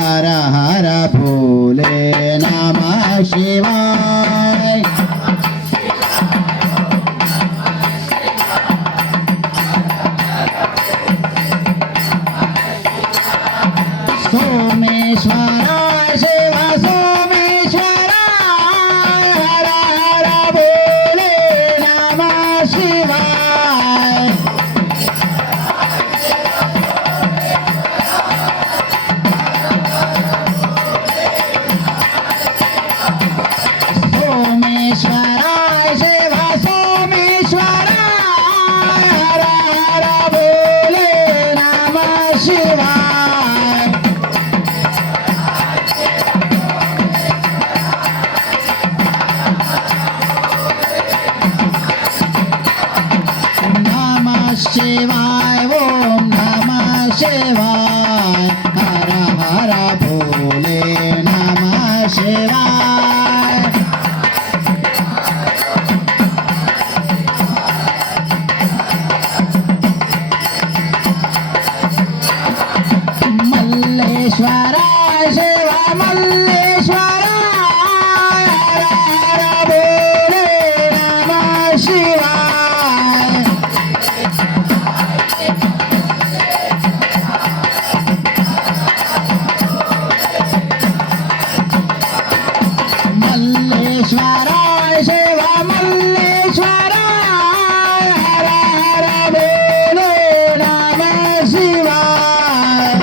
हर हर भोले नमः शिवाय सोमेश्वराय शिव सोमेश्वराय हर हर भोले नमः शिवाय सोमेश्वराय शिव सोमेश्वराय हर हर भोले नमः शिवाय नमः शिवाय ओम नमः शिवाय हर हर भोले नमः शिवाय मल्लेश्वराय शिव मल्लेश्वराय हर हर भोले नमः शिवाय मल्लेश्वराय शिव मल्लेश्वराय हर हर भोले नमः शिवाय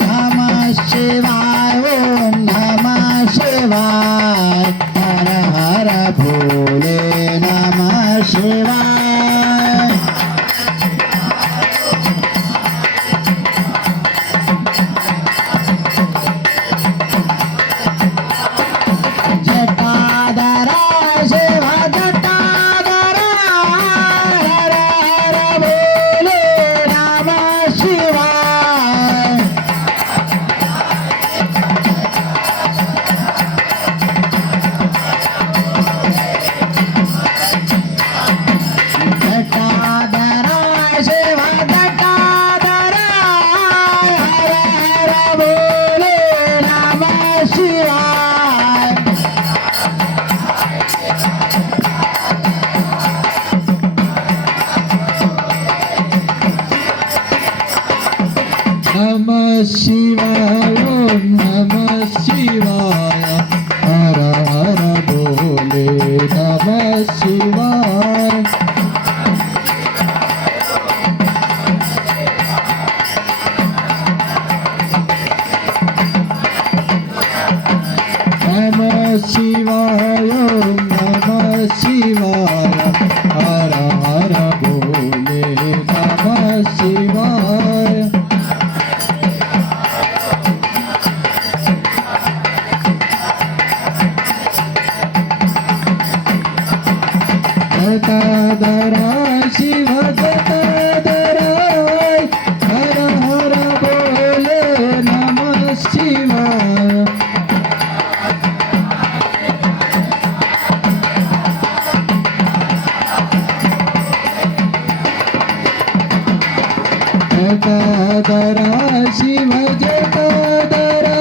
नमः शिवाय ओम नमः शिवाय हर हर भोले नमः शिवाय जटाधराय शिव जटाधराय हर हर भोले नमः शिवाय जटाधराय शिव जटाधराय हर हर भोले नमः शिवाय नमः शिवाय ओम नमः शिवाय हर हर भोले नमः शिवाय नमः शिवाय ओम नमः शिवाय हर हर भोले नमः शिवाय जटाधराय शिव जटाधराय हर हर भोले नमः शिवाय जटाधराय शिव जटाधराय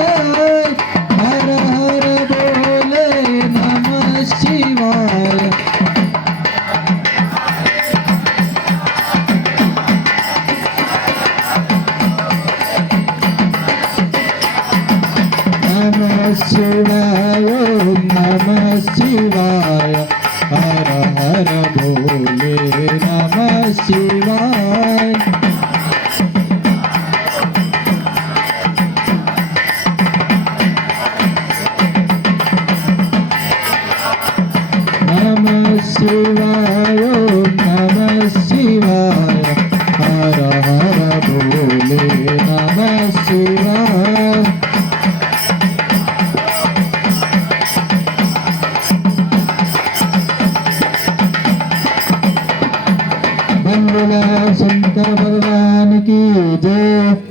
हर हर भोले नमः शिवाय नमः शिवाय ओम नमः शिवाय हर हर भोले नमः शिवाय नमः शिवाय ओम नमः शिवाय हर हर भोले नमः शिवाय बोला शंकर भगवान की जय।